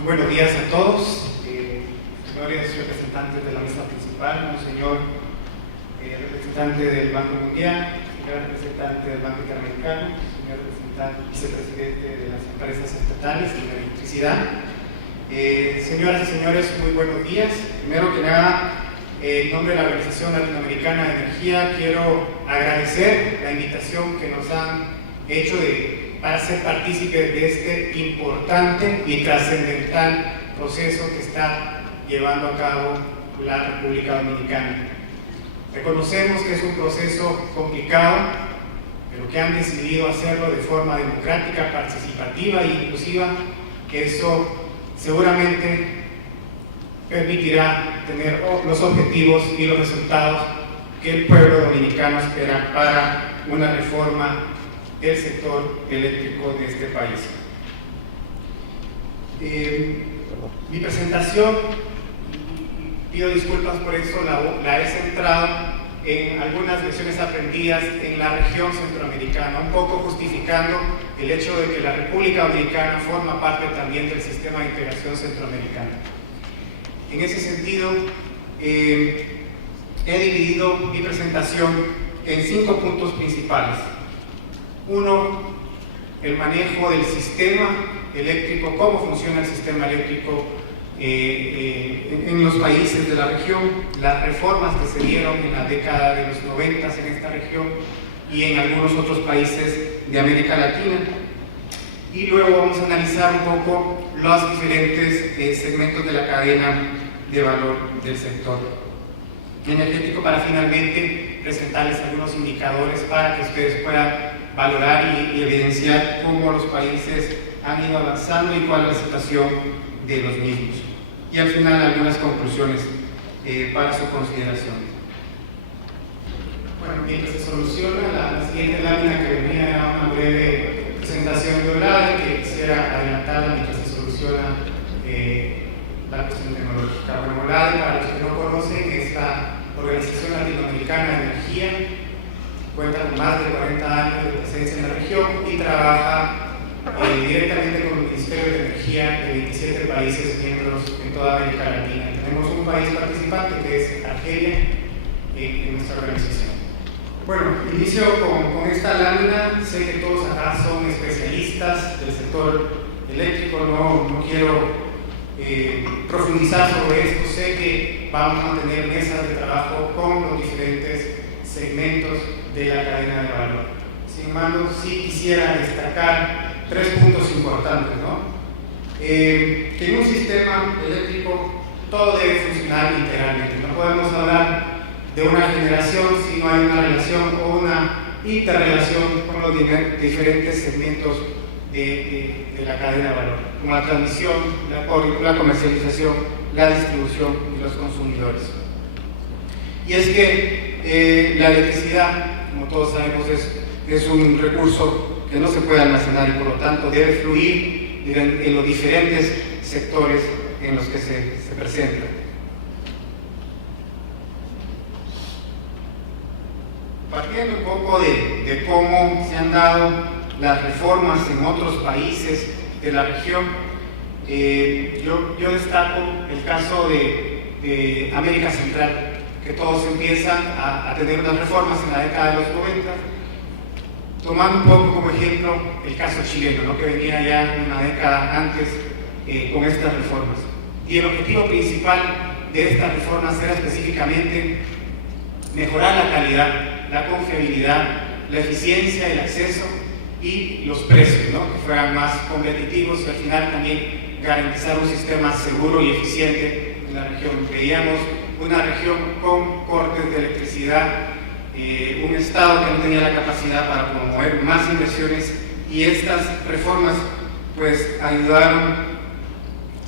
Muy buenos días a todos, señores representantes de la mesa principal, señor representante del Banco Mundial, señor representante del Banco Interamericano, señor representante vicepresidente de las empresas estatales de la electricidad. Señoras y señores, muy buenos días. Primero que nada, en nombre de la Organización Latinoamericana de Energía, quiero agradecer la invitación que nos han hecho para ser partícipes de este importante y trascendental proceso que está llevando a cabo la República Dominicana. Reconocemos que es un proceso complicado, pero que han decidido hacerlo de forma democrática, participativa e inclusiva, que eso seguramente permitirá tener los objetivos y los resultados que el pueblo dominicano espera para una reforma del sector eléctrico de este país. Mi presentación, pido disculpas por eso, la he centrado en algunas lecciones aprendidas en la región centroamericana, un poco justificando el hecho de que la República Dominicana forma parte también del sistema de integración centroamericana. En ese sentido, he dividido mi presentación en 5 puntos principales. 1, el manejo del sistema eléctrico, cómo funciona el sistema eléctrico en los países de la región, las reformas que se dieron en la década de los 90 en esta región y en algunos otros países de América Latina. Y luego vamos a analizar un poco los diferentes segmentos de la cadena de valor del sector energético para finalmente presentarles algunos indicadores para que ustedes puedan valorar y evidenciar cómo los países han ido avanzando y cuál es la situación de los mismos. Y al final algunas conclusiones para su consideración. Bueno, mientras se soluciona la siguiente lámina que venía era una breve presentación de Olade, que quisiera adelantarla mientras se soluciona la cuestión tecnológica. Bueno, Olade, para los que no conocen, es la Organización Latinoamericana de Energía, cuenta con más de 40 años de presencia en la región y trabaja directamente con el Ministerio de Energía de 27 países miembros en toda América Latina. Tenemos un país participante que es Argelia en nuestra organización. Bueno, inicio con esta lámina. Sé que todos acá son especialistas del sector eléctrico, no quiero profundizar sobre esto. Sé que vamos a tener mesas de trabajo con los diferentes segmentos de la cadena de valor. Sin embargo, sí quisiera destacar 3 puntos importantes, ¿no? Que en un sistema eléctrico todo debe funcionar integralmente. No podemos hablar de una generación si no hay una relación o una interrelación con los diferentes segmentos de la cadena de valor, como la transmisión, la comercialización, la distribución y los consumidores. Y es que la electricidad, como todos sabemos, es un recurso que no se puede almacenar y por lo tanto debe fluir en los diferentes sectores en los que se presenta. Partiendo un poco de cómo se han dado las reformas en otros países de la región, yo destaco el caso de América Central, que todos empiezan a tener unas reformas en la década de los 90, tomando un poco como ejemplo el caso chileno, ¿no? Que venía ya una década antes con estas reformas. Y el objetivo principal de estas reformas era específicamente mejorar la calidad, la confiabilidad, la eficiencia, el acceso y los precios, ¿no? Que fueran más competitivos y al final también garantizar un sistema seguro y eficiente en la región. Veíamos una región con cortes de electricidad, un Estado que no tenía la capacidad para promover más inversiones, y estas reformas pues ayudaron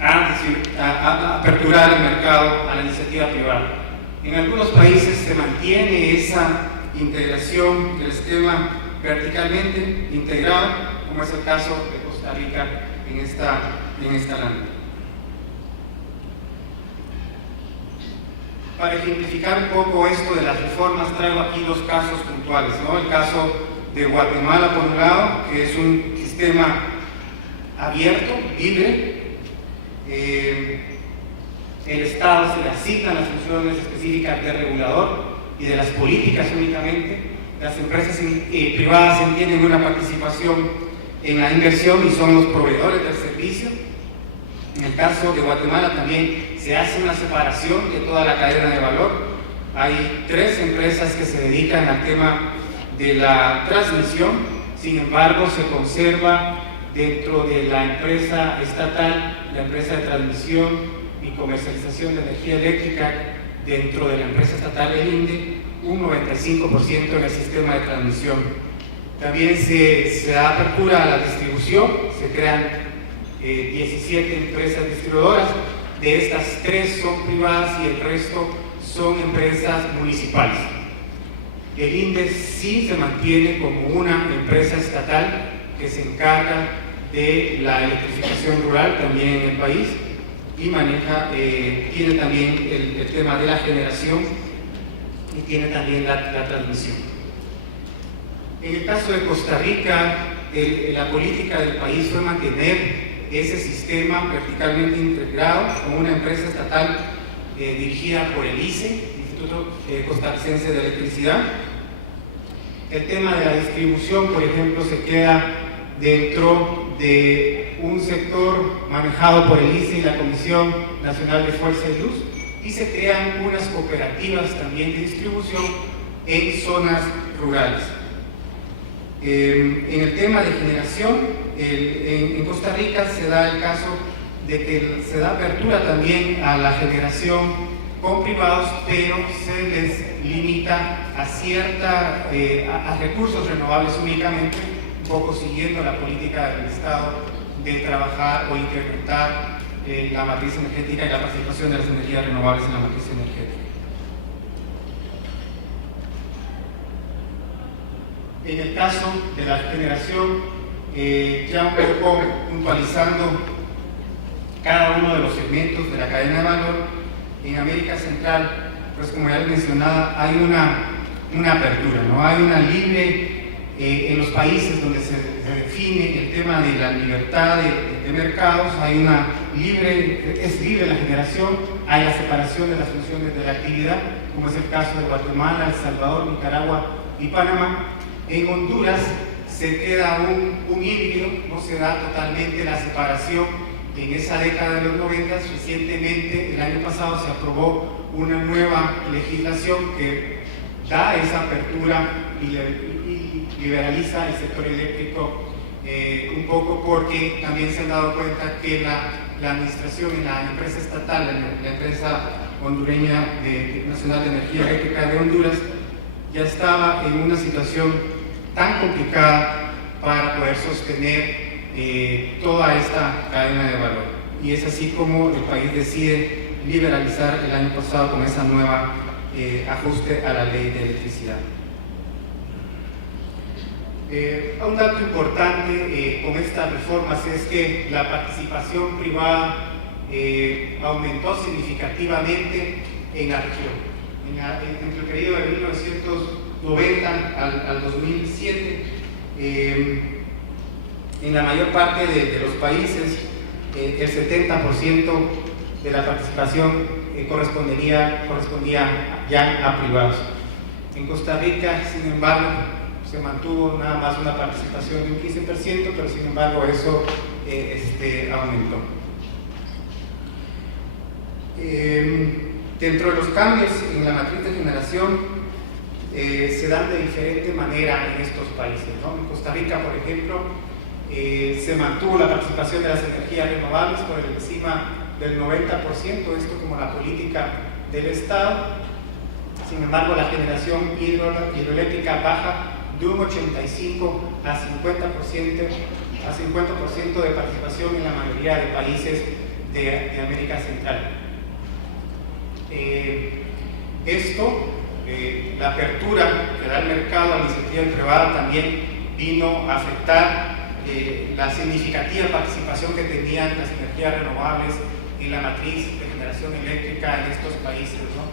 a aperturar el mercado a la iniciativa privada. En algunos países se mantiene esa integración del sistema verticalmente integrado, como es el caso de Costa Rica en esta lámina. Para ejemplificar un poco esto de las reformas, traigo aquí 2 casos puntuales, ¿no? El caso de Guatemala, por un lado, que es un sistema abierto, libre, El Estado se le asigna las funciones específicas de regulador y de las políticas únicamente. Las empresas privadas tienen una participación en la inversión y son los proveedores del servicio. En el caso de Guatemala también se hace una separación de toda la cadena de valor. Hay 3 empresas que se dedican al tema de la transmisión, sin embargo se conserva dentro de la empresa estatal, la empresa de transmisión y comercialización de energía eléctrica, dentro de la empresa estatal el INDE, un 95% en el sistema de transmisión. También se da apertura a la distribución, se crean 17 empresas distribuidoras, de estas 3 son privadas y el resto son empresas municipales. El INDE sí se mantiene como una empresa estatal que se encarga de la electrificación rural también en el país y maneja, tiene también el tema de la generación y tiene también la transmisión. En el caso de Costa Rica, la política del país fue mantener ese sistema verticalmente integrado con una empresa estatal dirigida por el ICE, Instituto Costarricense de Electricidad. El tema de la distribución, por ejemplo, se queda dentro de un sector manejado por el ICE y la Comisión Nacional de Fuerza y Luz, y se crean unas cooperativas también de distribución en zonas rurales. En el tema de generación, en Costa Rica se da el caso de que se da apertura también a la generación con privados, pero se les limita a recursos renovables únicamente, un poco siguiendo la política del Estado de trabajar o incrementar la matriz energética y la participación de las energías renovables en la matriz energética. En el caso de la generación, ya un poco puntualizando cada uno de los segmentos de la cadena de valor, en América Central, pues como ya les mencionaba, hay una apertura, ¿no? Hay una libre, en los países donde se define el tema de la libertad de mercados, hay es libre la generación, hay la separación de las funciones de la actividad, como es el caso de Guatemala, El Salvador, Nicaragua y Panamá. En Honduras se queda un híbrido, no se da totalmente la separación. En esa década de los 90, recientemente, el año pasado, se aprobó una nueva legislación que da esa apertura y liberaliza el sector eléctrico un poco, porque también se han dado cuenta que la administración en la empresa estatal, la empresa hondureña Nacional de Energía Eléctrica de Honduras, ya estaba en una situación tan complicada para poder sostener toda esta cadena de valor. Y es así como el país decide liberalizar el año pasado con esa nueva ajuste a la ley de electricidad. Un dato importante con estas reformas es que la participación privada aumentó significativamente en la región. Entre el periodo de 1990 al 2007, en la mayor parte de los países, el 70% de la participación correspondía ya a privados. En Costa Rica, sin embargo, se mantuvo nada más una participación de un 15%, pero sin embargo eso aumentó. Dentro de los cambios en la matriz de generación se dan de diferente manera en estos países, ¿no? En Costa Rica, por ejemplo, se mantuvo la participación de las energías renovables por encima del 90%, esto como la política del Estado. Sin embargo, la generación hidroeléctrica baja de un 85 a 50% de participación en la mayoría de países de América Central. La apertura que da el mercado a la iniciativa privada también vino a afectar la significativa participación que tenían las energías renovables en la matriz de generación eléctrica en estos países, ¿no?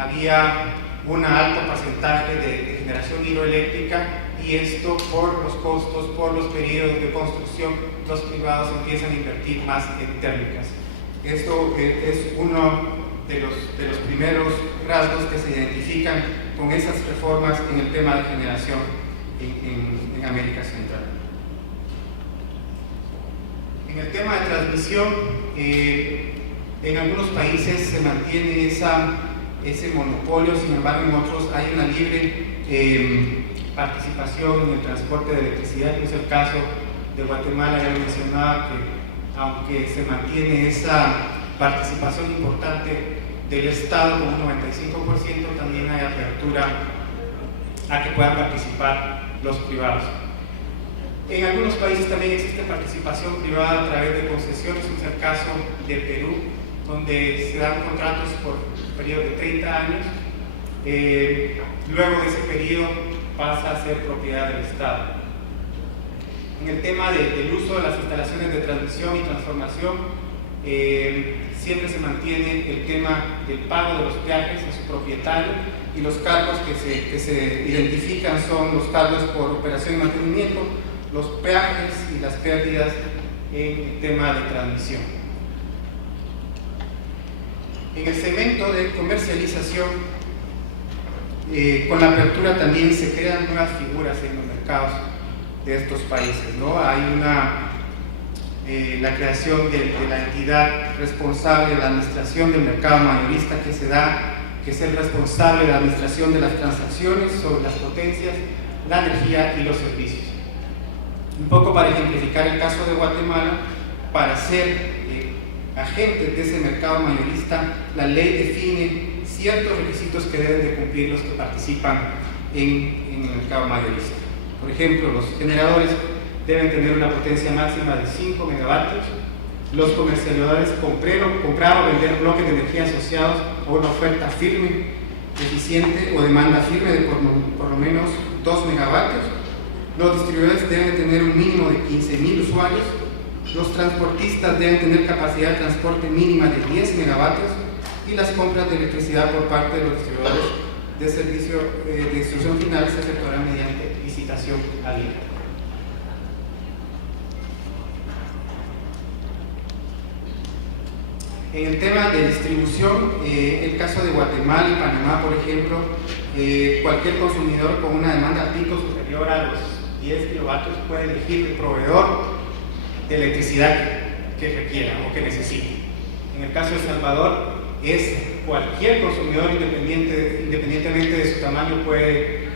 Había un alto porcentaje de generación hidroeléctrica, y esto por los costos, por los periodos de construcción, los privados empiezan a invertir más en térmicas. Esto es uno de los primeros rasgos que se identifican con esas reformas en el tema de generación en América Central. En el tema de transmisión, en algunos países se mantiene ese monopolio, sin embargo en otros hay una libre participación en el transporte de electricidad, que es el caso de Guatemala. Ya mencionaba que aunque se mantiene esa participación importante del Estado con un 95%, también hay apertura a que puedan participar los privados. En algunos países también existe participación privada a través de concesiones, es el caso de Perú, donde se dan contratos por periodo de 30 años, luego de ese periodo pasa a ser propiedad del Estado. En el tema del uso de las instalaciones de transmisión y transformación, siempre se mantiene el tema del pago de los peajes a su propietario, y los cargos que se identifican son los cargos por operación y mantenimiento, los peajes y las pérdidas en el tema de transmisión. En el segmento de comercialización, con la apertura también se crean nuevas figuras en los mercados de estos países, ¿no? Hay la creación de la entidad responsable de la administración del mercado mayorista que es el responsable de la administración de las transacciones sobre las potencias, la energía y los servicios. Un poco para ejemplificar el caso de Guatemala, para ser agentes de ese mercado mayorista, la ley define ciertos requisitos que deben de cumplir los que participan en el mercado mayorista. Por ejemplo, los generadores deben tener una potencia máxima de 5 megavatios, los comercializadores comprar o vender bloques de energía asociados a una oferta firme, eficiente o demanda firme de por lo menos 2 megavatios, los distribuidores deben tener un mínimo de 15.000 usuarios, los transportistas deben tener capacidad de transporte mínima de 10 megavatios y las compras de electricidad por parte de los distribuidores de servicio de distribución final se efectuarán mediante licitación abierta. En el tema de distribución, el caso de Guatemala y Panamá, por ejemplo, cualquier consumidor con una demanda pico superior a los 10 kilovatios puede elegir el proveedor de electricidad que requiera o que necesite. En el caso de El Salvador, es cualquier consumidor, independientemente de su tamaño, puede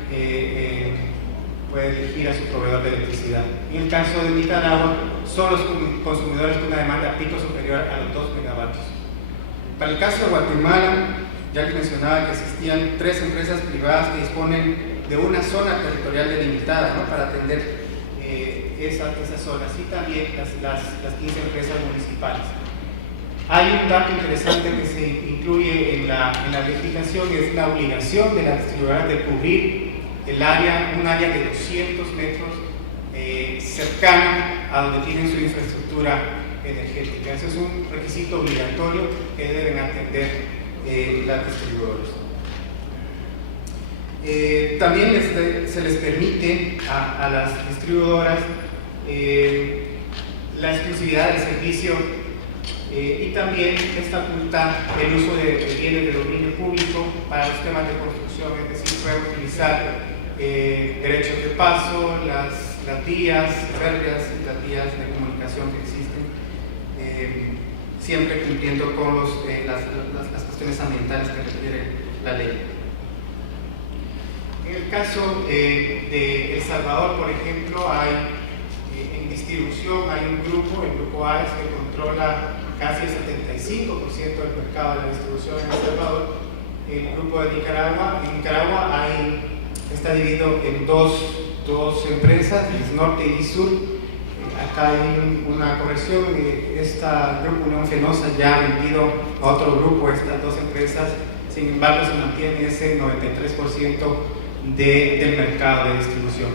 elegir a su proveedor de electricidad. En el caso de Nicaragua, son los consumidores con una demanda pico superior a los 2 megavatios. Para el caso de Guatemala, ya les mencionaba que existían 3 empresas privadas que disponen de una zona territorial delimitada, ¿no?, para atender esas zonas, y también las 15 empresas municipales. Hay un dato interesante que se incluye en la legislación, es la obligación de las distribuidoras de cubrir un área de 200 metros cercana a donde tienen su infraestructura energética. Ese es un requisito obligatorio que deben atender las distribuidoras. También se les permite a las distribuidoras la exclusividad del servicio y también les faculta el uso de bienes de dominio público para los temas de construcción, es decir, pueden utilizar derechos de paso, las vías férreas y las vías de comunicación que existen, siempre cumpliendo con las cuestiones ambientales que requiere la ley. En el caso de El Salvador, por ejemplo, en distribución hay un grupo, el grupo AES, que controla casi el 75% del mercado de la distribución en El Salvador. El grupo de Nicaragua, en Nicaragua está dividido en dos empresas, Norte y Sur. Acá hay una corrección, este grupo Unión Fenosa ya ha vendido a otro grupo estas 2 empresas, sin embargo se mantiene ese 93% del mercado de distribución.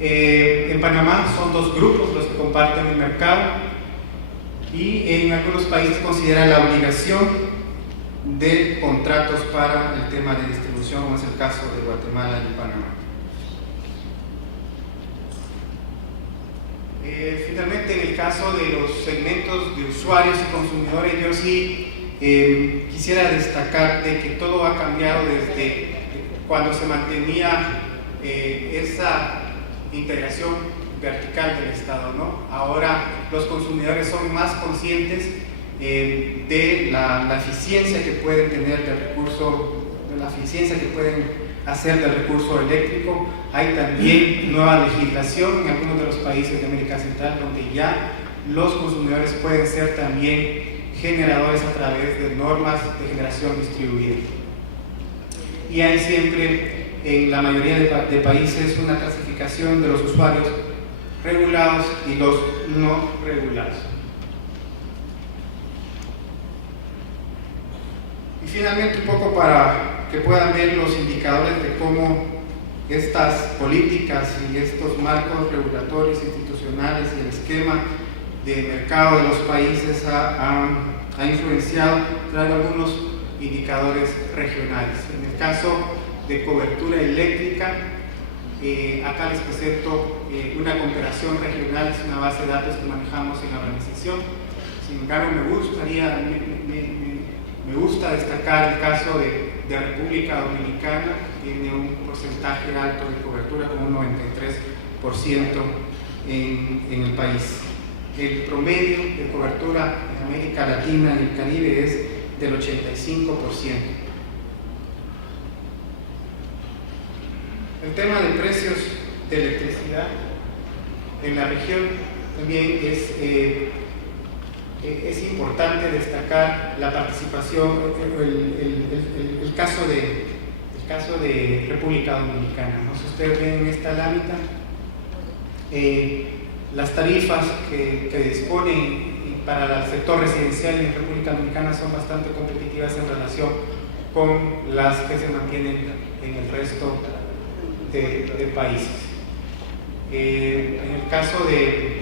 En Panamá son 2 grupos los que comparten el mercado, y en algunos países consideran la obligación de contratos para el tema de distribución, como es el caso de Guatemala y Panamá. Finalmente, en el caso de los segmentos de usuarios y consumidores, yo sí quisiera destacar de que todo ha cambiado desde cuando se mantenía esa integración vertical del Estado, ¿no? Ahora los consumidores son más conscientes de la eficiencia que pueden tener del recurso, de la eficiencia que pueden hacer del recurso eléctrico. Hay también nueva legislación en algunos de los países de América Central donde ya los consumidores pueden ser también generadores a través de normas de generación distribuida. Y hay siempre, en la mayoría de países, una clasificación de los usuarios regulados y los no regulados. Y finalmente, un poco para que puedan ver los indicadores de cómo estas políticas y estos marcos regulatorios institucionales y el esquema de mercado de los países ha influenciado, traigo algunos indicadores regionales. En el caso de cobertura eléctrica, acá les presento una comparación regional, es una base de datos que manejamos en la organización. Sin embargo, me gusta destacar el caso de República Dominicana, tiene un porcentaje alto de cobertura, como un 93% en el país. El promedio de cobertura en América Latina y el Caribe es del 85%. El tema de precios de electricidad en la región también es importante destacar la participación, el caso de República Dominicana, ¿no? Si ustedes ven en esta lámina, las tarifas que disponen para el sector residencial en República Dominicana son bastante competitivas en relación con las que se mantienen en el resto de países. En el caso de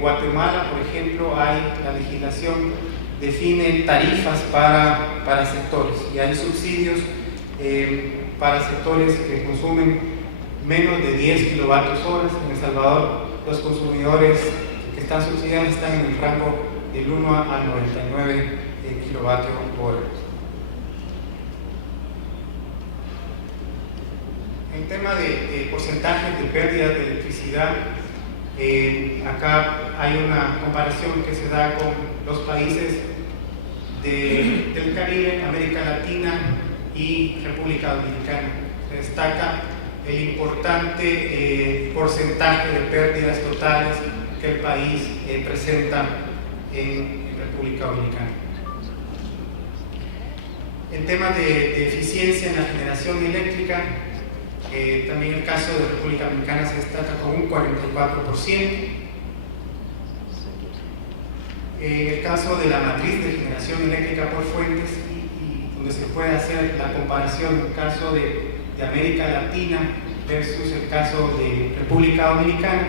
Guatemala, por ejemplo, la legislación define tarifas para sectores y hay subsidios para sectores que consumen menos de 10 kilovatios horas. En El Salvador, los consumidores que están subsidiados están en el rango del 1 al 99 kilovatios hora. En tema de porcentajes de pérdida de electricidad, acá hay una comparación que se da con los países del Caribe, América Latina y República Dominicana. Se destaca el importante porcentaje de pérdidas totales que el país presenta en República Dominicana. En temas de eficiencia en la generación eléctrica, también el caso de República Dominicana se destaca con un 44%. En el caso de la matriz de generación eléctrica por fuentes, y donde se puede hacer la comparación, el caso de América Latina versus el caso de República Dominicana,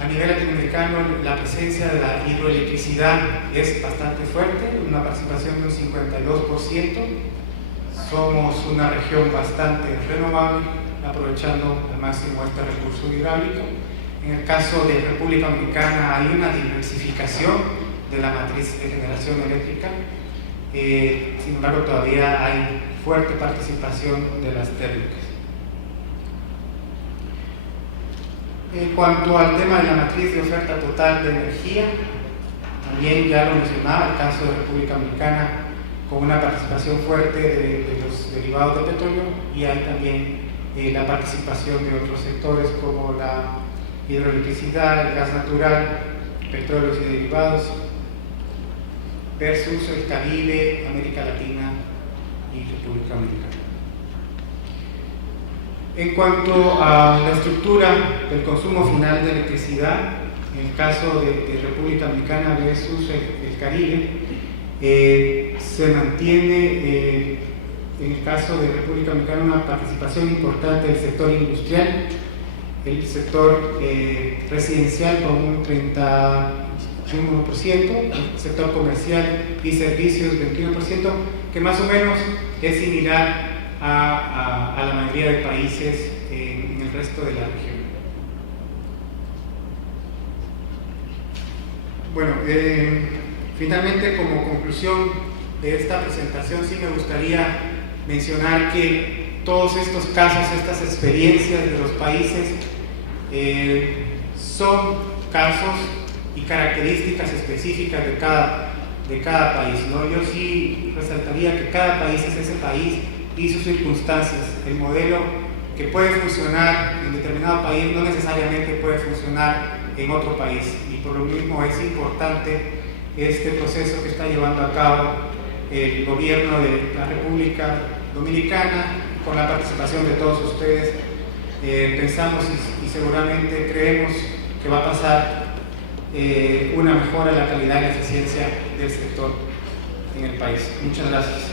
a nivel latinoamericano la presencia de la hidroelectricidad es bastante fuerte, una participación de un 52%. Somos una región bastante renovable, aprovechando al máximo este recurso hidráulico. En el caso de República Dominicana hay una diversificación de la matriz de generación eléctrica, sin embargo todavía hay fuerte participación de las térmicas. En cuanto al tema de la matriz de oferta total de energía, también ya lo mencionaba, el caso de República Dominicana con una participación fuerte de los derivados de petróleo, y hay también la participación de otros sectores como la hidroelectricidad, el gas natural, petróleos y derivados, versus el Caribe, América Latina y República Dominicana. En cuanto a la estructura del consumo final de electricidad, en el caso de República Dominicana versus el Caribe, se mantiene en el caso de República Dominicana una participación importante del sector industrial, el sector residencial con un 31%, el sector comercial y servicios 21%, que más o menos es similar a la mayoría de países en el resto de la región. Bueno, finalmente, como conclusión de esta presentación, sí me gustaría mencionar que todos estos casos, estas experiencias de los países son casos y características específicas de cada país, ¿no? Yo sí resaltaría que cada país es ese país y sus circunstancias. El modelo que puede funcionar en determinado país no necesariamente puede funcionar en otro país, y por lo mismo es importante este proceso que está llevando a cabo el gobierno de la República Dominicana con la participación de todos ustedes. Pensamos y seguramente creemos que va a pasar una mejora en la calidad y la eficiencia del sector en el país. Muchas gracias.